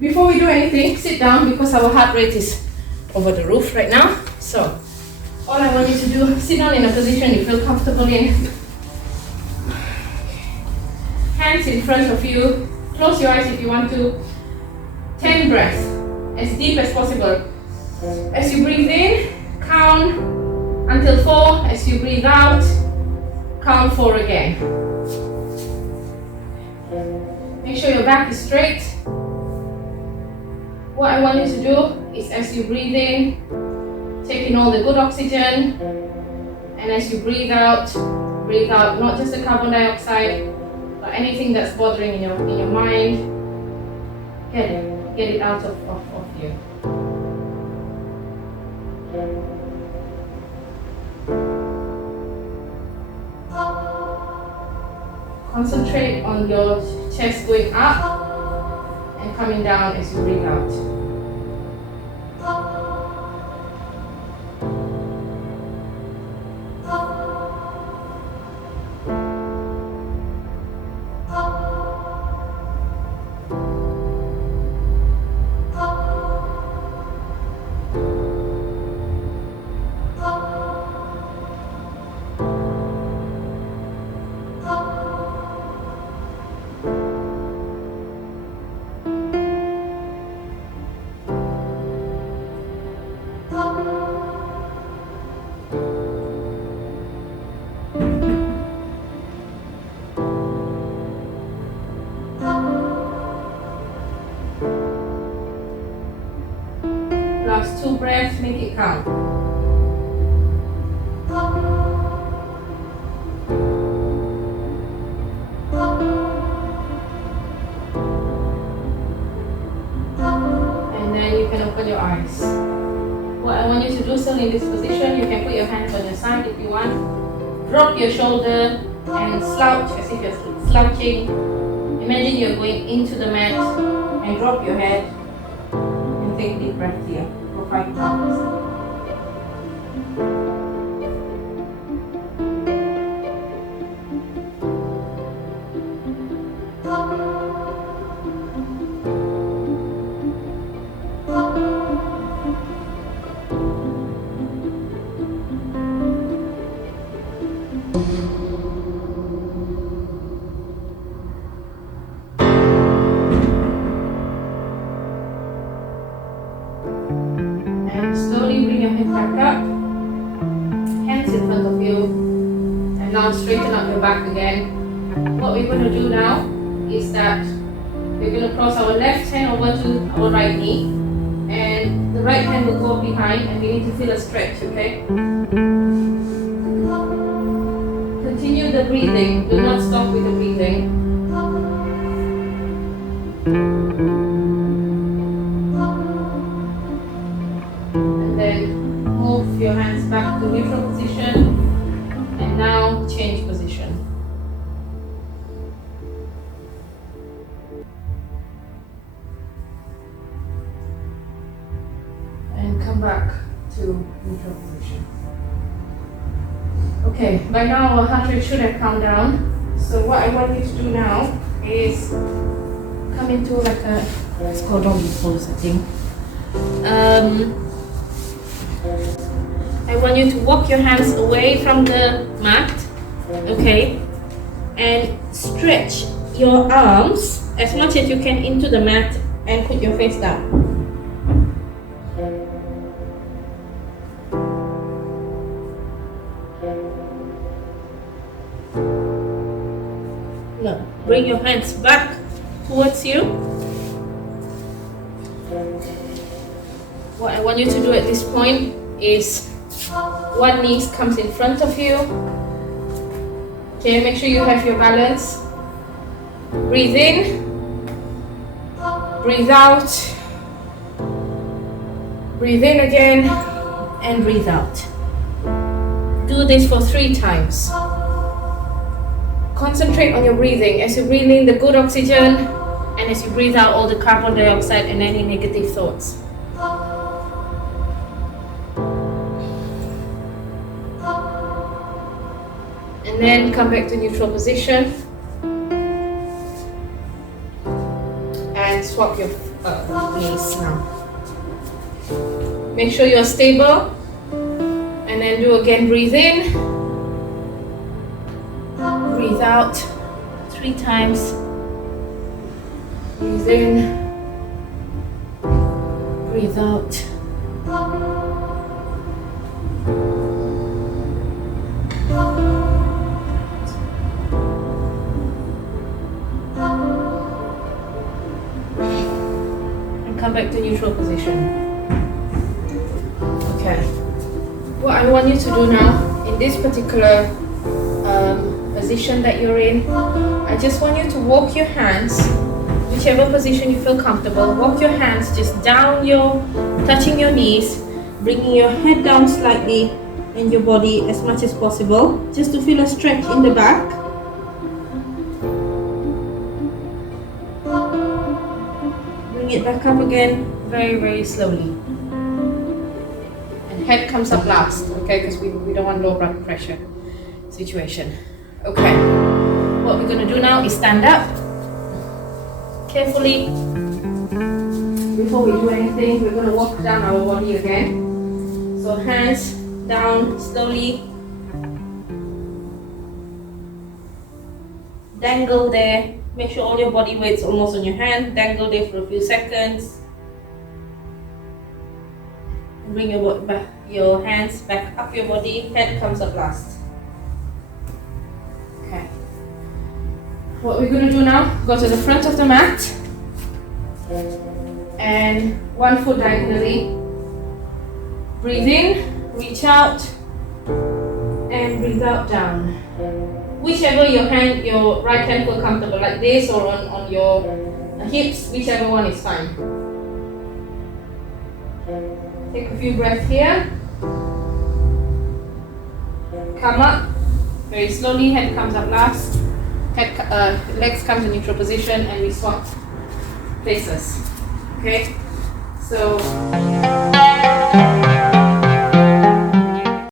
Before we do anything, sit down because our heart rate is over the roof right now. So all I want you to do, sit down in a position you feel comfortable in. Hands in front of you. Close your eyes if you want to. 10 breaths, as deep as possible. As you breathe in, count until 4. As you breathe out, count 4 again. Make sure your back is straight. What I want you to do is, as you breathe in, take in all the good oxygen, and as you breathe out not just the carbon dioxide, but anything that's bothering in your mind. Get it out of you. Concentrate on your chest going up and coming down as you breathe out. Last 2 breaths, make it count. And then you can open your eyes. What I want you to do, still in this position, you can put your hands on your side if you want. Drop your shoulder and slouch as if you're slouching. Imagine you're going into the mat and drop your head and take deep breath here for 5 counts. And slowly bring your head back up, hands in front of you, and now straighten up your back again. What we're going to do now is that we're going to cross our left hand over to our right knee, and the right hand will go behind, and we need to feel a stretch, okay? Continue the breathing, do not stop with the breathing. And then move your hands back to neutral position, and now change position. And come back to neutral position. Okay, by now our heart rate should have calmed down. So what I want you to do now is come into like a, let's go down this pose, I think. I want you to walk your hands away from the mat, okay, and stretch your arms as much as you can into the mat and put your face down. No, bring your hands back towards you. What I want you to do at this point is one knee comes in front of you. Okay, make sure you have your balance. Breathe in, breathe out, breathe in again, and breathe out. Do this for 3 times. Concentrate on your breathing. As you breathe in the good oxygen, and as you breathe out all the carbon dioxide and any negative thoughts. And then come back to neutral position and swap your knees now. Make sure you're stable, and then do again. Breathe in, breathe out 3 times. Breathe in, breathe out. And come back to neutral position. Okay. What I want you to do now, in this particular position that you're in, I just want you to walk your hands, whichever position you feel comfortable, walk your hands just down touching your knees, bringing your head down slightly and your body as much as possible, just to feel a stretch in the back. Bring it back up again, very, very slowly. And head comes up last, okay, because we don't want low blood pressure situation. Okay, what we're going to do now is stand up carefully. Before we do anything, we're going to walk down our body again. So hands down slowly. Dangle there. Make sure all your body weight's almost on your hand. Dangle there for a few seconds. Bring your hands back up your body. Head comes up last. Okay. What we're going to do now, go to the front of the mat and 1 foot diagonally. Breathe in, reach out, and breathe out down. Whichever your right hand feel comfortable, like this or on your hips, whichever one is fine. Take a few breaths here. Come up very slowly. Head comes up last. Legs come to neutral position, and we swap places. Okay, so.